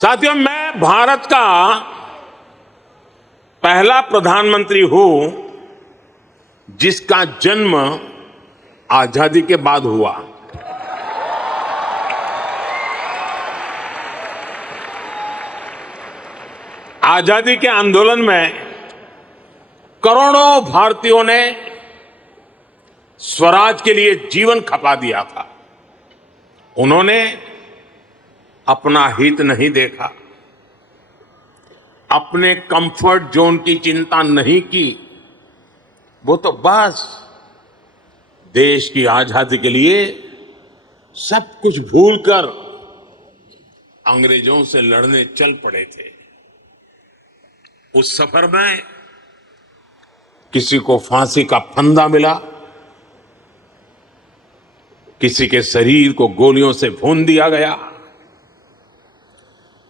साथियों, मैं भारत का पहला प्रधानमंत्री हूं जिसका जन्म आजादी के बाद हुआ। आजादी के आंदोलन में करोड़ों भारतीयों ने स्वराज के लिए जीवन खपा दिया था। उन्होंने अपना हित नहीं देखा, अपने कंफर्ट जोन की चिंता नहीं की। वो तो बस देश की आजादी के लिए सब कुछ भूलकर अंग्रेजों से लड़ने चल पड़े थे। उस सफर में किसी को फांसी का फंदा मिला, किसी के शरीर को गोलियों से भून दिया गया,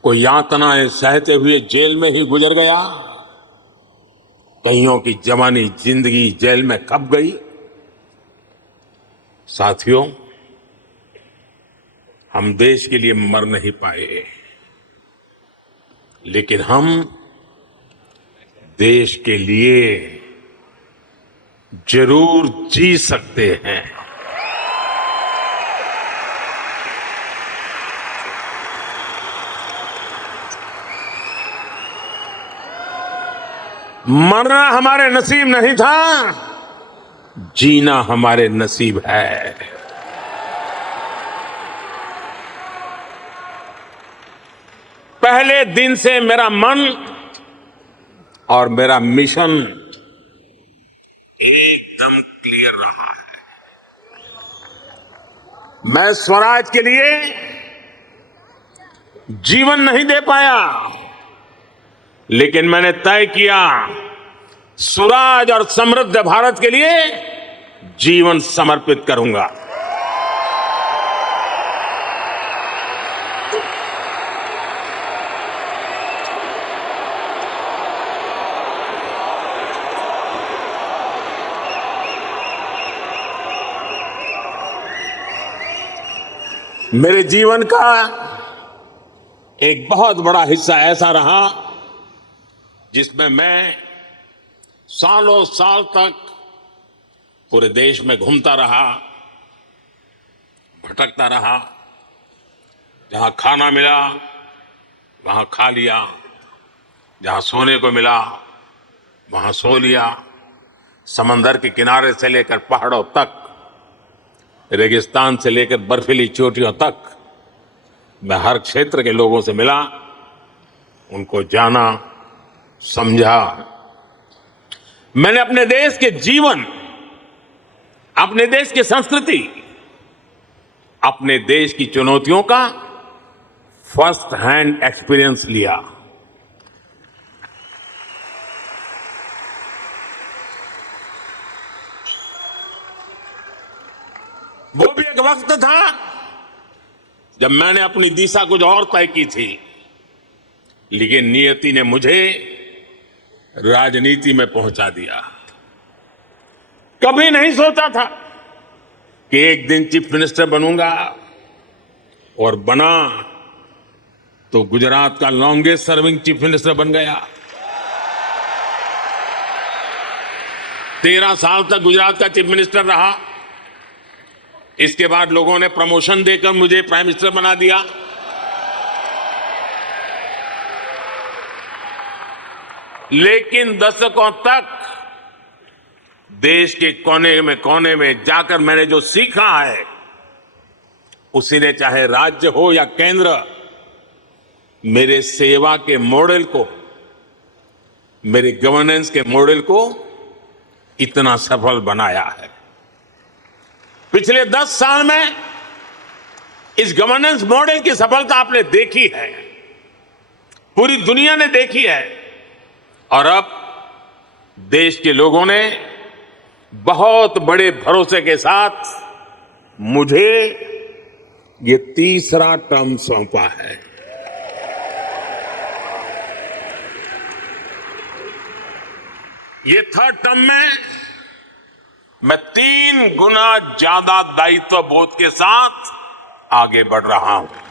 कोई यातनाएं सहते हुए जेल में ही गुजर गया, कईयों की जवानी जिंदगी जेल में खप गई। साथियों, हम देश के लिए मर नहीं पाए, लेकिन हम देश के लिए जरूर जी सकते हैं। मरना हमारे नसीब नहीं था, जीना हमारे नसीब है। पहले दिन से मेरा मन और मेरा मिशन एकदम क्लियर रहा है। मैं स्वराज के लिए जीवन नहीं दे पाया, लेकिन मैंने तय किया स्वराज और समृद्ध भारत के लिए जीवन समर्पित करूंगा। मेरे जीवन का एक बहुत बड़ा हिस्सा ऐसा रहा जिसमें मैं सालों साल तक पूरे देश में घूमता रहा, भटकता रहा। जहां खाना मिला वहां खा लिया, जहां सोने को मिला वहां सो लिया। समंदर के किनारे से लेकर पहाड़ों तक, रेगिस्तान से लेकर बर्फीली चोटियों तक मैं हर क्षेत्र के लोगों से मिला, उनको जाना, समझा। मैंने अपने देश के जीवन, अपने देश की संस्कृति, अपने देश की चुनौतियों का फर्स्ट हैंड एक्सपीरियंस लिया। वो भी एक वक्त था जब मैंने अपनी दिशा कुछ और तय की थी, लेकिन नियति ने मुझे राजनीति में पहुंचा दिया। कभी नहीं सोचा था कि एक दिन चीफ मिनिस्टर बनूंगा, और बना तो गुजरात का लॉन्गेस्ट सर्विंग चीफ मिनिस्टर बन गया। 13 साल तक गुजरात का चीफ मिनिस्टर रहा। इसके बाद लोगों ने प्रमोशन देकर मुझे प्राइम मिनिस्टर बना दिया। लेकिन दशकों तक देश के कोने में जाकर मैंने जो सीखा है, उसी ने चाहे राज्य हो या केंद्र, मेरे सेवा के मॉडल को, मेरे गवर्नेंस के मॉडल को इतना सफल बनाया है। पिछले 10 साल में इस गवर्नेंस मॉडल की सफलता आपने देखी है, पूरी दुनिया ने देखी है, और अब देश के लोगों ने बहुत बड़े भरोसे के साथ मुझे ये तीसरा टर्म सौंपा है। ये थर्ड टर्म में मैं 3 गुना ज्यादा दायित्व बोध के साथ आगे बढ़ रहा हूं।